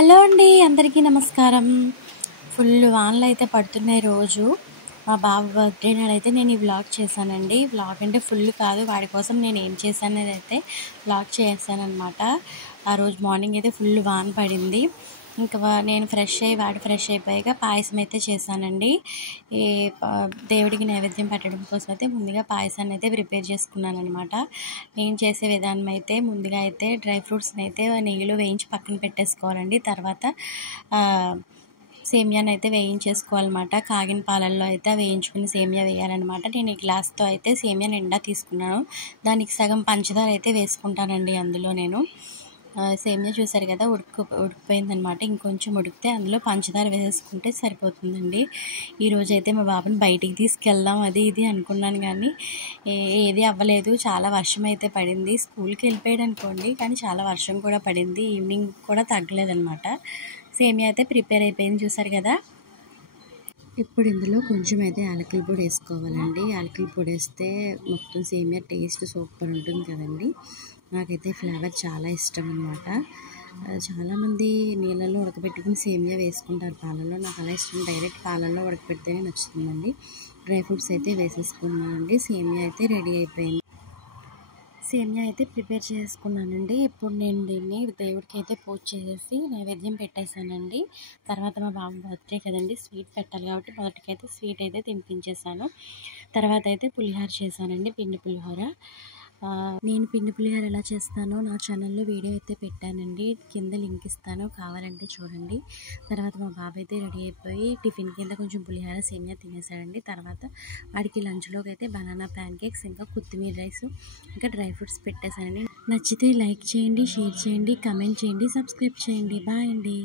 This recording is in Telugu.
హలో అండి, అందరికీ నమస్కారం. ఫుల్ వానలు అయితే పడుతున్నాయి రోజు. మా బాబు బర్త్డే నాడైతే నేను ఈ వ్లాగ్ చేశానండి. వ్లాగ్ అంటే ఫుల్ కాదు, వాడి కోసం నేను ఏం చేశానది అయితే వ్లాగ్ చేశానమాట. ఆ రోజు మార్నింగ్ అయితే ఫుల్ వాన పడింది. ఇంకా నేను వాడు ఫ్రెష్ అయిపోయాక పాయసం అయితే చేశానండి. ఈ దేవుడికి నైవేద్యం పెట్టడం కోసం అయితే ముందుగా పాయసాన్ని అయితే ప్రిపేర్ చేసుకున్నాను అనమాట. నేను చేసే విధానం అయితే ముందుగా అయితే డ్రై ఫ్రూట్స్ని అయితే నెయ్యిలో వేయించి పక్కన పెట్టేసుకోవాలండి. తర్వాత సేమియాని అయితే వేయించేసుకోవాలన్నమాట. కాగిన పాలల్లో అయితే వేయించుకుని సేమియా వేయాలన్నమాట. నేను ఈ గ్లాస్తో అయితే సేమియా నిండా తీసుకున్నాను. దానికి సగం పంచదార అయితే వేసుకుంటానండి. అందులో నేను సేమియా చూసారు కదా, ఉడికిపోయిందనమాట. ఇంకొంచెం ఉడికితే అందులో పంచదార వేసుకుంటే సరిపోతుందండి. ఈరోజు అయితే మా బాబుని బయటికి తీసుకెళ్దాం అది ఇది అనుకున్నాను, కానీ ఏది అవ్వలేదు. చాలా వర్షం అయితే పడింది. స్కూల్కి వెళ్ళిపోయాడు అనుకోండి, కానీ చాలా వర్షం కూడా పడింది. ఈవినింగ్ కూడా తగ్గలేదనమాట. సేమియా అయితే ప్రిపేర్ అయిపోయింది, చూసారు కదా. ఇప్పుడు ఇందులో కొంచెం అయితే యాలకుల పొడి వేసుకోవాలండి. యాలకుల పొడి వేస్తే మొత్తం సేమియా టేస్ట్ సూపర్ ఉంటుంది కదండి. నాకైతే ఫ్లేవర్ చాలా ఇష్టం అనమాట. చాలామంది నీళ్ళల్లో ఉడకబెట్టుకుని సేమియా వేసుకుంటారు పాలల్లో. నాకు అలా ఇష్టం, డైరెక్ట్ పాలల్లో ఉడకబెడితేనే నచ్చుతుందండి. డ్రై ఫ్రూట్స్ అయితే వేసేసుకున్నానండి. సేమియా అయితే రెడీ అయిపోయింది. సేమియా అయితే ప్రిపేర్ చేసుకున్నానండి. ఇప్పుడు నేను దీన్ని దేవుడికి అయితే పూజ చేసేసి నైవేద్యం పెట్టేశానండి. తర్వాత మా బాబు బర్త్డే కదండి, స్వీట్ పెట్టాలి కాబట్టి మొదటికైతే స్వీట్ అయితే తినిపించేశాను. తర్వాత అయితే పులిహోర చేశానండి, పిండి పులిహోర. నేను పిండి పులిహోర ఎలా చేస్తానో నా ఛానల్లో వీడియో అయితే పెట్టానండి, కింద లింక్ ఇస్తాను, కావాలంటే చూడండి. తర్వాత మా బాబు అయితే రెడీ అయిపోయి టిఫిన్ కింద కొంచెం పులిహోర సేమియా తినేసాడండి. తర్వాత వాడికి లంచ్లోకి అయితే బనానా ప్యాన్ కేక్స్, ఇంకా కొత్తిమీర రైస్, ఇంకా డ్రై ఫ్రూట్స్ పెట్టేశానండి. నచ్చితే లైక్ చేయండి, షేర్ చేయండి, కమెంట్ చేయండి, సబ్స్క్రైబ్ చేయండి. బాయ్ అండి.